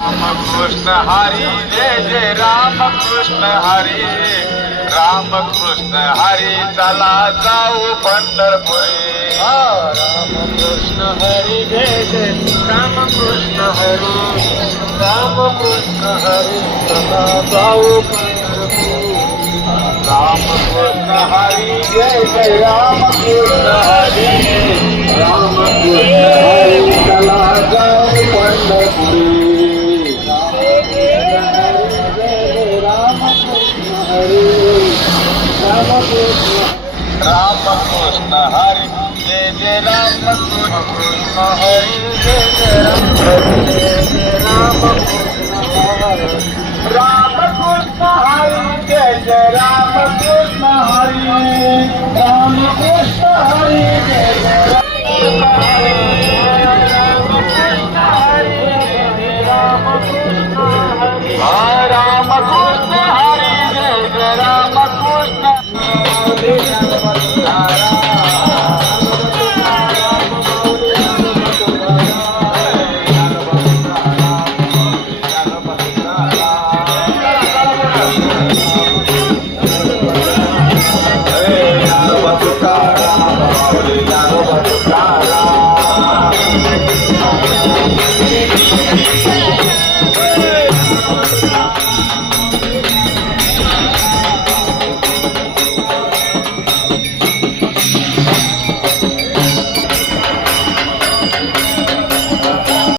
रामकृष्ण हरी जय जय रामकृष्ण हरी रामकृष्ण हरी चला जाऊ पंढरपुरी रामकृष्ण हरी जय जय रामकृष्ण हरी रामकृष्ण हरी चला जाऊ पंढरपुरी रामकृष्ण हरी जय जय रामकृष्ण हरी रामकृष्ण हरी चला जाऊ पंढरपुरी रामकृष्ण हरी जय जय रामकृष्ण हरी जय जय राम